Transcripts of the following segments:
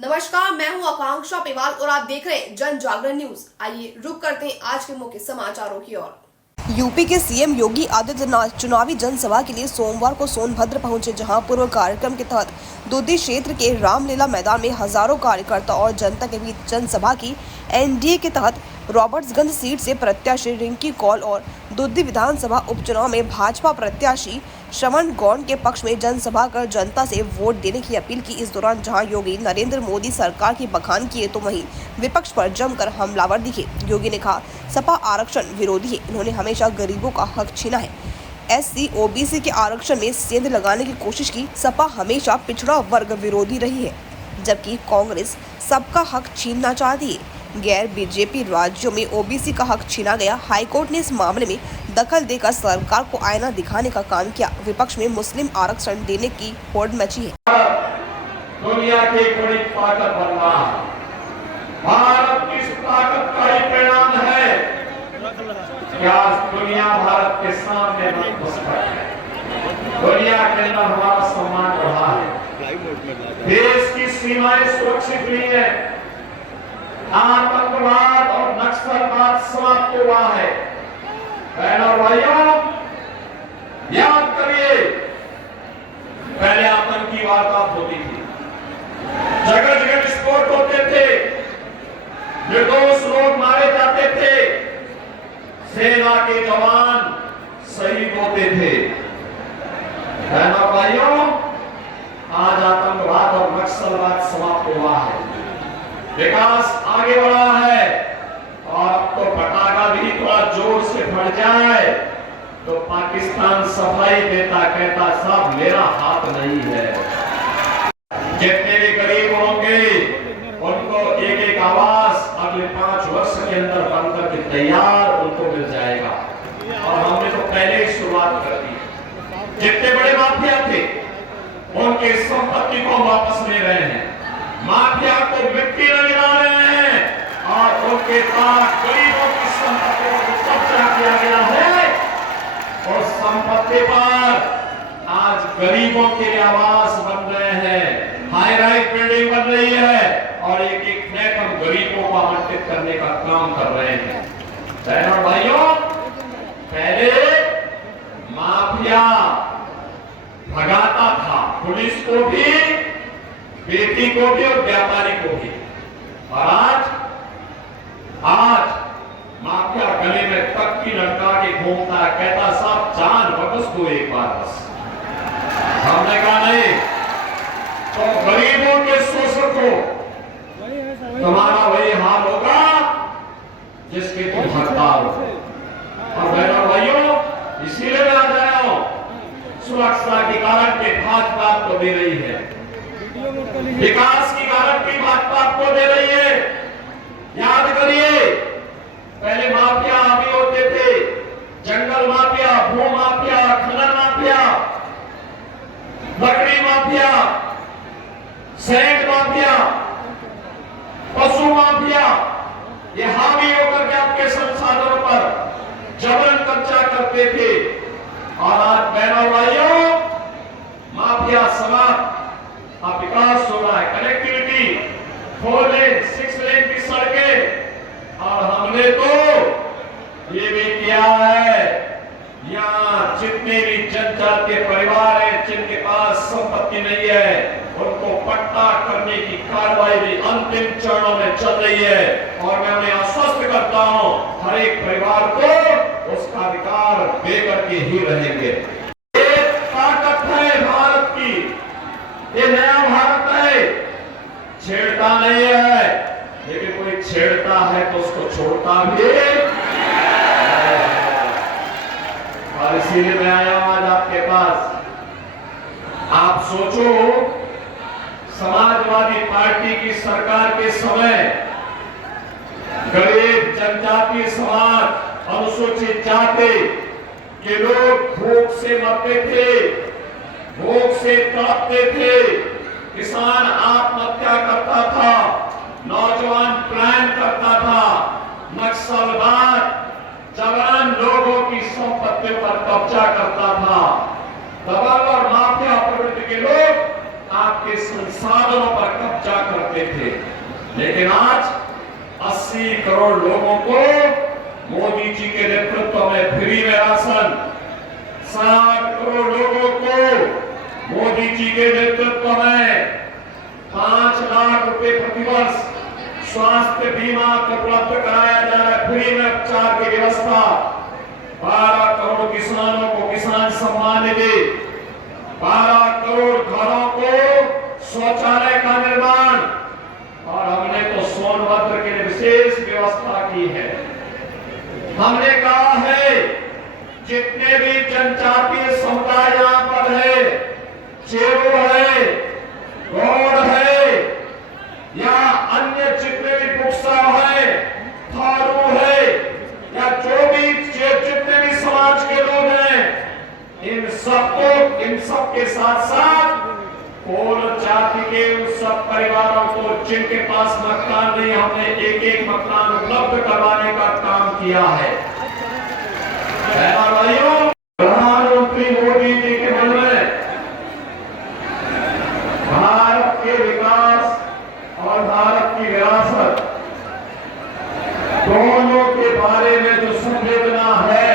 नमस्कार, मैं हूं आकांक्षा पेवाल और आप देख रहे हैं जन जागरण न्यूज। आइए रुक करते हैं आज के मुख्य समाचारों की ओर। यूपी के सीएम योगी आदित्यनाथ चुनावी जनसभा के लिए सोमवार को सोनभद्र पहुंचे, जहां पूर्व कार्यक्रम के तहत दूधी क्षेत्र के रामलीला मैदान में हजारों कार्यकर्ता और जनता के बीच जनसभा की। एनडीए के तहत रॉबर्ट्सगंज सीट से प्रत्याशी रिंकी कौल और दूधी विधानसभा उपचुनाव में भाजपा प्रत्याशी श्रवण गौड़ के पक्ष में जनसभा कर जनता से वोट देने की अपील की। इस दौरान जहां योगी नरेंद्र मोदी सरकार की बखान किए, तो वहीं विपक्ष पर जमकर हमलावर दिखे। योगी ने कहा, सपा आरक्षण विरोधी है, इन्होंने हमेशा गरीबों का हक छीना है। एससी ओबीसी के आरक्षण में सेंध लगाने की कोशिश की। सपा हमेशा पिछड़ा वर्ग विरोधी रही है, जबकि कांग्रेस सबका हक छीनना चाहती है। गैर बीजेपी राज्यों में ओबीसी का हक छीना गया। हाईकोर्ट ने इस मामले में दखल देकर सरकार को आईना दिखाने का काम किया। विपक्ष में मुस्लिम आरक्षण देने की होड़ मची है। दुनिया की बड़ी ताकत बन रहा है। भारत की इस ताकत का ही परिणाम है कि आज दुनिया भारत के सामने नतमस्तक है। दुनिया के अंदर हमारा सम्मान बढ़ा है। देश की सीमाएं सुरक्षित हुई है। आतंकवाद और नक्सलवाद समाप्त हुआ है। बहनों और भाइयों, याद करिए, पहले आतंकी वारदात होती थी, जगह जगह विस्फोट होते थे, निर्दोष लोग मारे जाते थे, सेना के जवान शहीद होते थे। बहनों और भाइयों, आज आतंकवाद और नक्सलवाद समाप्त हुआ है। विकास आगे बढ़ा है और अब तो पटाखा भी थोड़ा जोर से फट जाए तो पाकिस्तान सफाई देता, कहता साहब मेरा हाथ नहीं है। जितने भी गरीब होंगे उनको एक एक आवास अगले 5 वर्ष के अंदर बनकर के तैयार उनको मिल जाएगा। और हमने तो पहले ही शुरुआत कर दी। जितने बड़े माफिया थे उनके संपत्ति को वापस ले रहे हैं, माफिया को मिट्टी न गिरा रहे हैं और उनके पास गरीबों की संपत्ति को कब्जा किया गया है। और संपत्ति पर आज गरीबों के लिए आवास बन रहे हैं, हाई राइज बिल्डिंग बन रही है और एक एक फ्लैट हम गरीबों को आवंटित करने का काम कर रहे हैं। बहनों और भाइयों, पहले माफिया भगाता था पुलिस को भी, बेटी को भी और व्यापारी को भी, और आज माफिया गले में तख्ती लटका के घूमता है, कहता साहब जान वापस दो एक बार बस। हमने कहा नहीं, तो गरीबों के शोषण को तुम्हारा वही हाल होगा जिसके तुम हकदार हो। और बहनों भाइयों, इसीलिए मैं आज आया हूं, सुरक्षा की गारंटी भाजपा आपको दे रही है, विकास की गारंटी भाजपा आपको दे रही है। याद करिए, पहले माफिया हावी होते थे, जंगल माफिया, भू माफिया, खनन माफिया, लकड़ी माफिया, सैंड माफिया, पशु माफिया, ये हावी होकर के आपके संसाधनों पर जबरन कब्जा करते थे। और आज बहनों भाइयों, माफिया समाप्त, अब विकास हो रहा है, कनेक्टिविटी, 4 लेन 6 लेन की सड़कें, और हमने तो ये भी किया है, यहाँ जितने भी जनजातीय परिवार हैं जिनके पास संपत्ति नहीं है, उनको पट्टा करने की कार्रवाई भी अंतिम चरणों में चल रही है। और मैं उन्हें आश्वस्त करता हूं, हर एक परिवार को उसका अधिकार देकर के ही रहेंगे। ये ताकत है भारत की, ये नया भारत है, छेड़ता नहीं है, लेकिन कोई छेड़ता है तो उसको छोड़ता भी और इसीलिए मैं आया हूं आज आपके पास। आप सोचो, समाजवादी पार्टी की सरकार के समय गरीब जनजातीय समाज, अनुसूचित जाति के लोग भूख से मरते थे, भूख से तड़पते थे, किसान आत्महत्या करता था, नौजवान प्लान करता था, नक्सलवाद जवान लोगों की संपत्ति पर कब्जा करता था, दबंग और माफिया प्रवृत्ति के लोग आपके संसाधनों पर कब्जा करते करते थे, लेकिन आज 80 करोड़ लोगों को मोदी जी के नेतृत्व में फ्री में राशन, 60 करोड़ लोगों को मोदी जी के नेतृत्व में 5 लाख रुपए प्रतिवर्ष स्वास्थ्य बीमा उपलब्ध कराया जा रहा है, फ्री में उपचार की व्यवस्था, 12 करोड़ किसानों को किसान सम्मान निधि, 12 करोड़ घरों को शौचालय का निर्माण, और हमने तो सोनभद्र के लिए विशेष व्यवस्था की है। हमने कहा है जितने भी जनजातीय समुदाय यहाँ पर है, चेरो है, गौड़ है, या अन्य जितने भी बुक्सा है, थारू है, या जो भी जितने भी समाज के लोग हैं, इन सब के साथ साथ कोल जाति के उन सब परिवारों को जिनके पास मकान नहीं, हमने एक एक मकान उपलब्ध करवाने का काम किया है। भाइयों, प्रधानमंत्री मोदी जी के मन में भारत के विकास और भारत की विरासत दोनों के बारे में जो संवेदना है,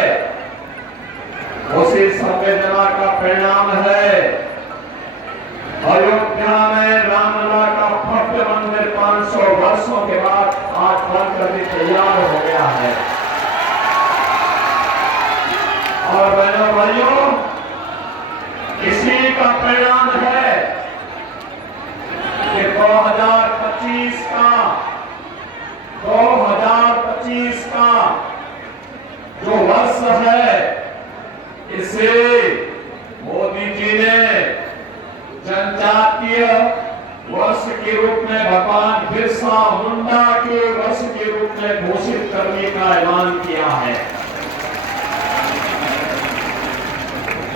उसी संवेदना का परिणाम है अयोध्या में रामलला का भव्य मंदिर 500 वर्षों के बाद आज बन करके तैयार हो गया है। और बहनों भाइयों, इसी का परिणाम है कि 2025 का जो वर्ष है, इसे मोदी जी ने जनजातीय वर्ष के रूप में भगवान बिरसा मुंडा के वर्ष के रूप में घोषित करने का ऐलान किया है।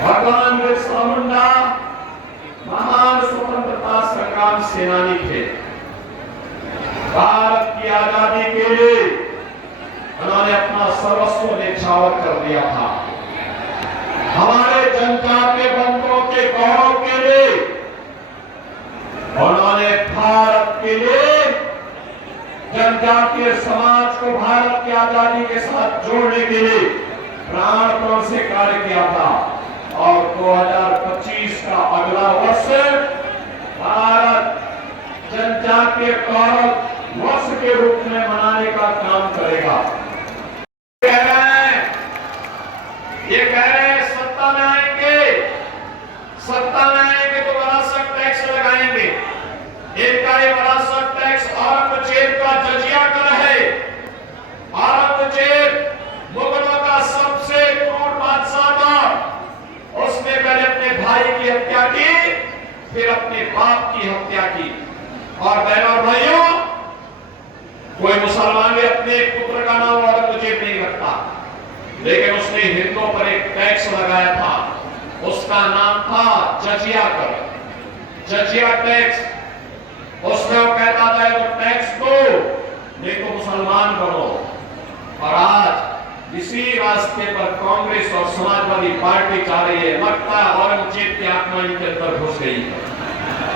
भगवान बिरसा मुंडा महान स्वतंत्रता संग्राम सेनानी थे। भारत की आजादी के लिए उन्होंने अपना सर्वस्व न्यौछावर कर दिया था। हमारे जनजातीय बंधुओं के गौरव के लिए उन्होंने भारत के लिए जनजातीय समाज को भारत की आजादी के साथ जोड़ने के लिए प्राणपण से कार्य किया था। और 2025 का अगला वर्ष भारत जनजातीय गौरव वर्ष के रूप में मनाने का काम करेगा। ये कह रहे हैं सत्ता में आएंगे तो विरासत टैक्स लगाएंगे। इनका ये विरासत टैक्स औरंगजेब का जजिया कर है। औरंगजेब मुगलों का सबसे क्रूर बादशाह था। उसने पहले अपने भाई की हत्या की, फिर अपने बाप की हत्या की। और बहनों और भाइयों, कोई मुसलमान भी अपने पुत्र का नाम औरंगजेब नहीं रखता, लेकिन उसने हिंदुओं पर एक टैक्स लगाया था। उसका नाम था जजिया कर, जजिया टैक्स। उसमें वो कहता था वो टैक्स दो, नहीं तो मुसलमान बनो। और आज इसी रास्ते पर कांग्रेस और समाजवादी पार्टी जा रही है। लगता है औरंगजेब की आत्मा इनके अंदर घुस गई है।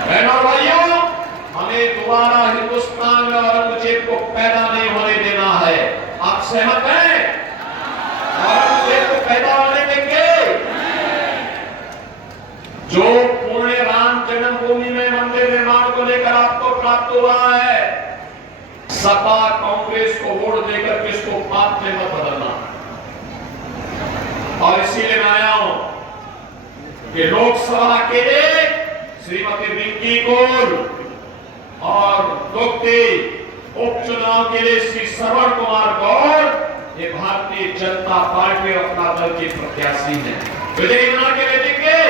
बहनों भाइयों, हमें दोबारा हिंदुस्तान में औरंगजेब को पैदा नहीं होने देना है। आप सहमत हैं? औरंगजेब को पैदा होने देंगे? जो पुणे राम जन्मभूमि में मंदिर निर्माण को लेकर आपको प्राप्त हुआ है, सपा कांग्रेस को वोट देकर किसको पाप में मत बदलना। और इसीलिए मैं आया हूं कि लोकसभा के लिए श्रीमती रिंकी कौर और दुगती उपचुनाव के लिए श्री श्रवण कुमार गौर ये भारतीय जनता पार्टी और अपना दल के प्रत्याशी हैं। विजयी बना के भेजेंगे,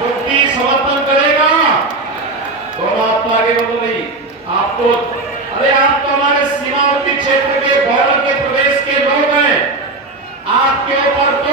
दुगती समर्थन करेगा। दोनों आप तो आगे बढ़ो नहीं, आप तो हमारे सीमावर्ती क्षेत्र के बॉर्डर के प्रदेश के लोग हैं। आपके ऊपर तो